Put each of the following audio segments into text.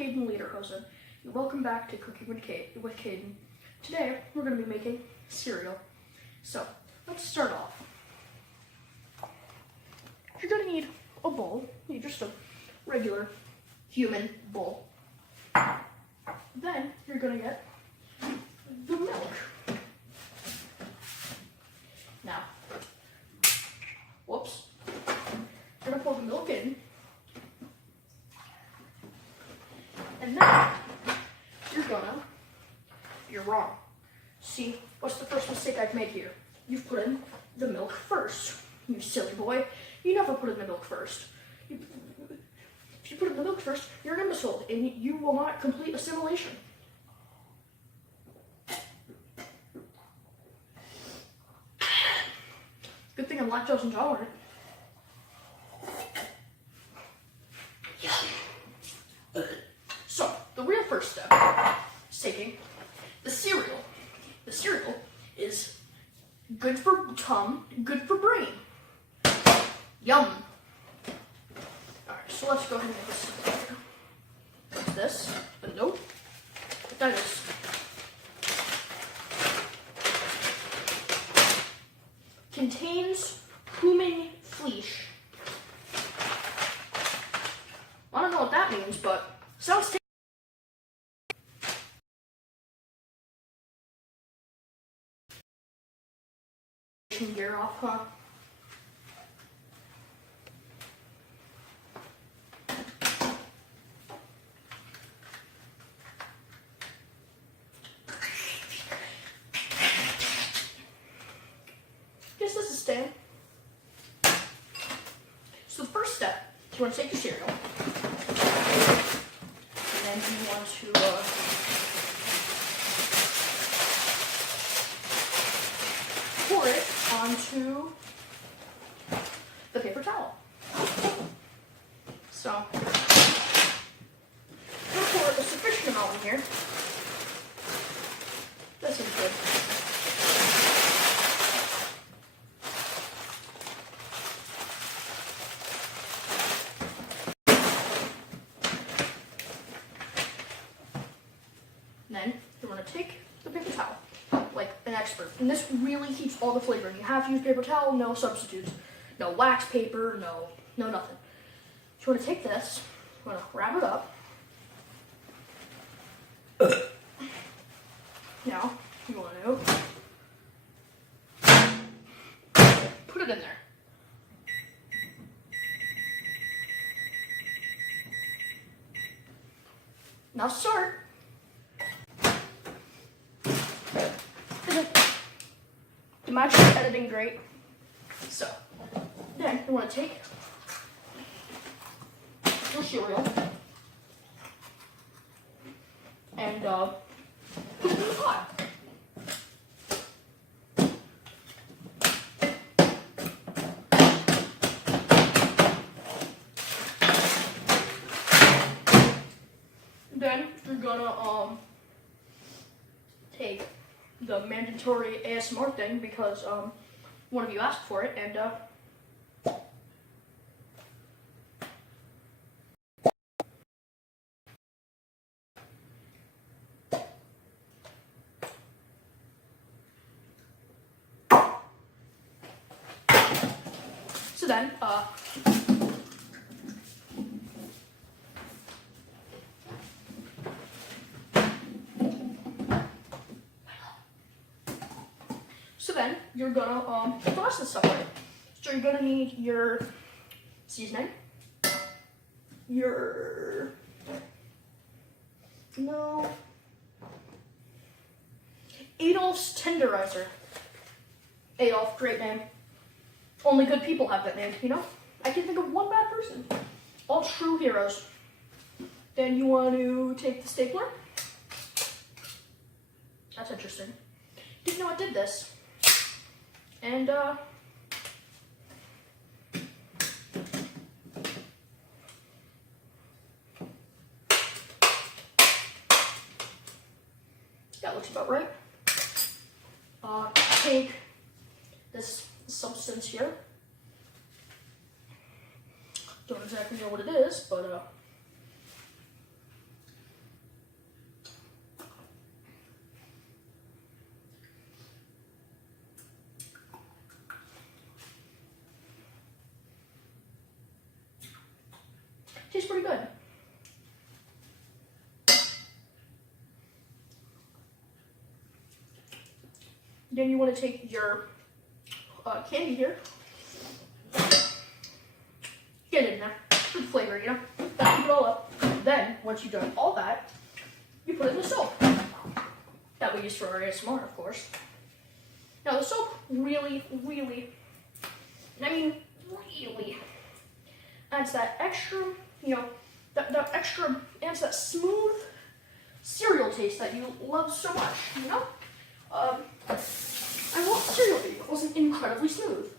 Caydon Lederhosen. Welcome back to Cooking with Caydon. Today we're going to be making cereal. So let's start off. You're going to need a bowl. You need just a regular human bowl. Then you're going to get the milk. Now, whoops. You're going to pour the milk in. And then you're wrong. See, what's the first mistake I've made here? You've put in the milk first. You silly boy. You never put in the milk first. If you put in the milk first, you're an imbecile and you will not complete assimilation. Good thing I'm lactose intolerant. So, the real first step is taking the cereal. The cereal is good for tum, good for brain. Yum. Alright, so let's go ahead and make this. What's this? Nope. What that is. Contains Cookin fleece. I don't know what that means, but sounds tasty. Gear off, huh? Guess this is staying. So the first step, you want to take your cereal, and then you want to pour it onto the paper towel. So, I'm going to pour a sufficient amount in here. This is good. Then, you want to take the paper towel. Like an expert. And this really keeps all the flavoring. You have to use paper towel, no substitutes. No wax paper, no nothing. So you want to take this, you want to wrap it up. Now, you want to put it in there. Now start. Imagine editing great. So, then you want to take your cereal and put it in the pot. Then you're gonna take the mandatory ASMR thing because one of you asked for it, and so then you're gonna toss this up. So you're gonna need your seasoning, Adolf's tenderizer. Adolf, great name. Only good people have that name, you know? I can think of one bad person. All true heroes. Then you want to take the stapler. That's interesting. Didn't know it did this. And that looks about right. Take this substance here. Don't exactly know what it is, but pretty good. Then you want to take your candy here, get it in there for the flavor, you know, keep it all up. Then, once you've done all that, you put it in the soap. That we use for our ASMR, of course. Now the soap really, really, I mean, really adds that extra, you know, that extra, adds that smooth cereal taste that you love so much, you know? I want cereal that wasn't incredibly smooth.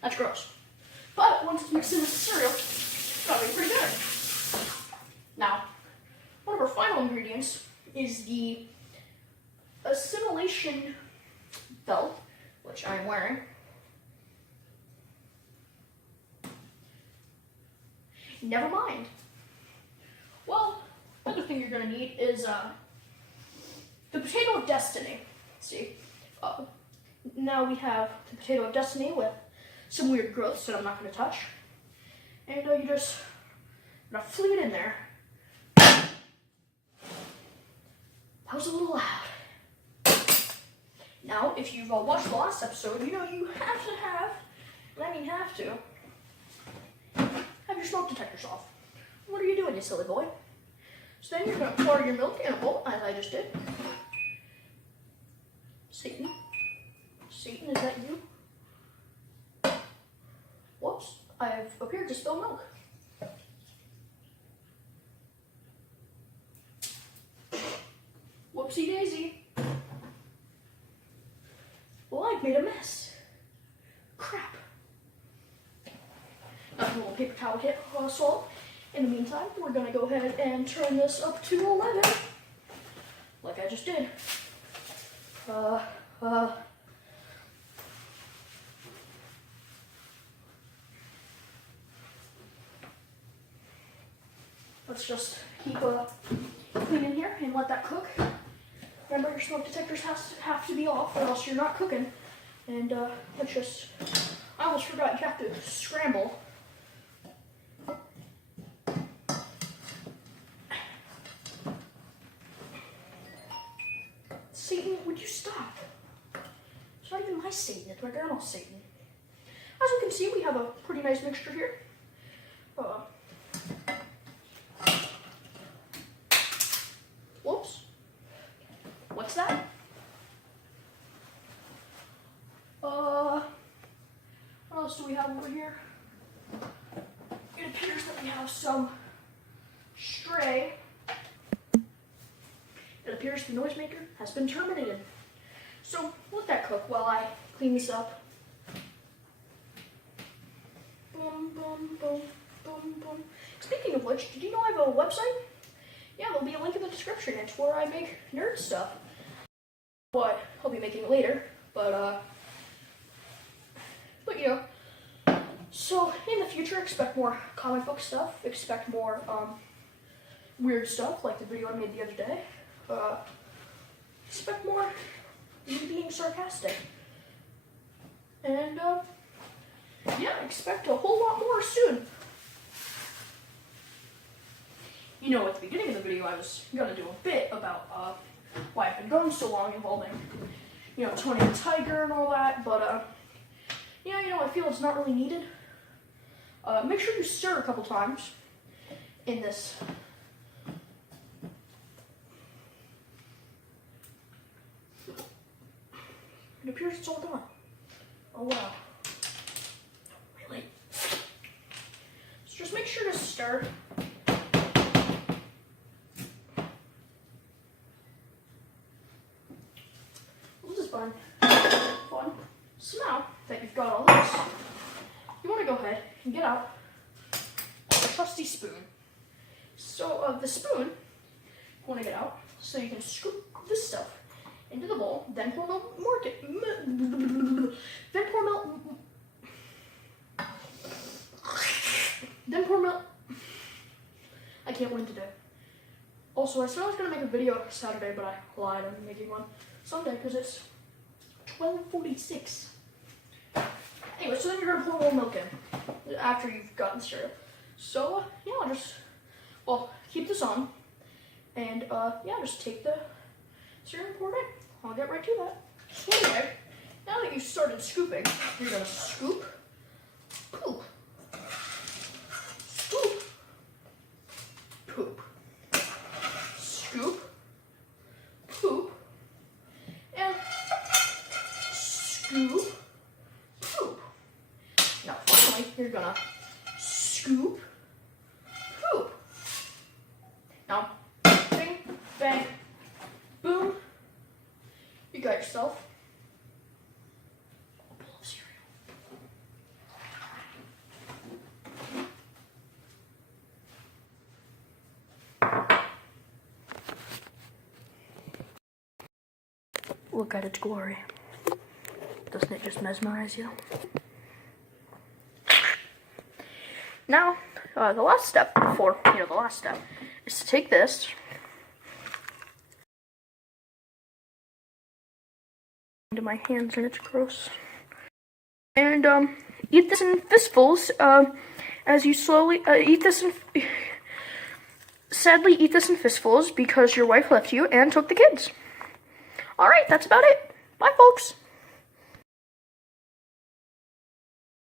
That's gross. But once it's mixed in with the cereal, it's gotta be pretty good. Now, one of our final ingredients is the assimilation belt, which I'm wearing. Never mind. Well, another thing you're going to need is the potato of destiny. See, now we have the potato of destiny with some weird growths that I'm not going to touch. And you just gonna fling it in there. That was a little loud. Now, if you've watched the last episode, you know you have to have, and I mean have to, have your smoke detectors off. What are you doing, you silly boy? So then you're going to pour your milk in a bowl, as I just did. Satan? Satan, is that you? Whoops, I've appeared to spill milk. Whoopsie daisy. Well, I've made a mess. Crap. Got a little paper towel kit salt. In the meantime, we're going to go ahead and turn this up to 11, like I just did. Let's just keep cleaning here and let that cook. Remember, your smoke detectors have to be off, or else you're not cooking. And let's just, I almost forgot, you have to scramble. Satan, would you stop? It's not even my Satan, it's my grandma's Satan. As you can see, we have a pretty nice mixture here. Whoops. What's that? What else do we have over here? It appears that we have some stray. It appears the noisemaker has been terminated. So let that cook while I clean this up. Boom, boom, boom, boom, boom. Speaking of which, did you know I have a website? Yeah, there'll be a link in the description. It's where I make nerd stuff. But I'll be making it later. But you know. So in the future, expect more comic book stuff. Expect more weird stuff like the video I made the other day. Expect more me being sarcastic. And yeah, expect a whole lot more soon. You know, at the beginning of the video, I was gonna do a bit about why I've been gone so long, involving, you know, Tony the Tiger and all that, but yeah, you know, I feel it's not really needed. Make sure you stir a couple times in this. It appears it's all done. Oh wow. Really? So just make sure to stir. This is fun smell that you've got all this. You want to go ahead and get out a trusty spoon. So the spoon, you want to get out so you can scoop this stuff into the bowl, then pour milk, then pour milk. I can't win today. Also, I said I was going to make a video Saturday, but I lied. I'm making one Sunday because it's 12:46. Anyway, so then you're gonna pour more milk in after you've gotten the cereal. So yeah, keep this on, and yeah, just take the cereal and pour it in. I'll get right to that. So anyway, now that you've started scooping, you're gonna scoop, poop, scoop, poop, scoop, poop, and scoop, poop. Now finally, you're gonna scoop, poop. Now, bing, bang, boom. You got yourself a bowl of cereal. Look at its glory. Doesn't it just mesmerize you? Now, the last step is to take this into my hands, and it's gross. And eat this in fistfuls as you slowly sadly eat this in fistfuls because your wife left you and took the kids. All right, that's about it. Bye, folks.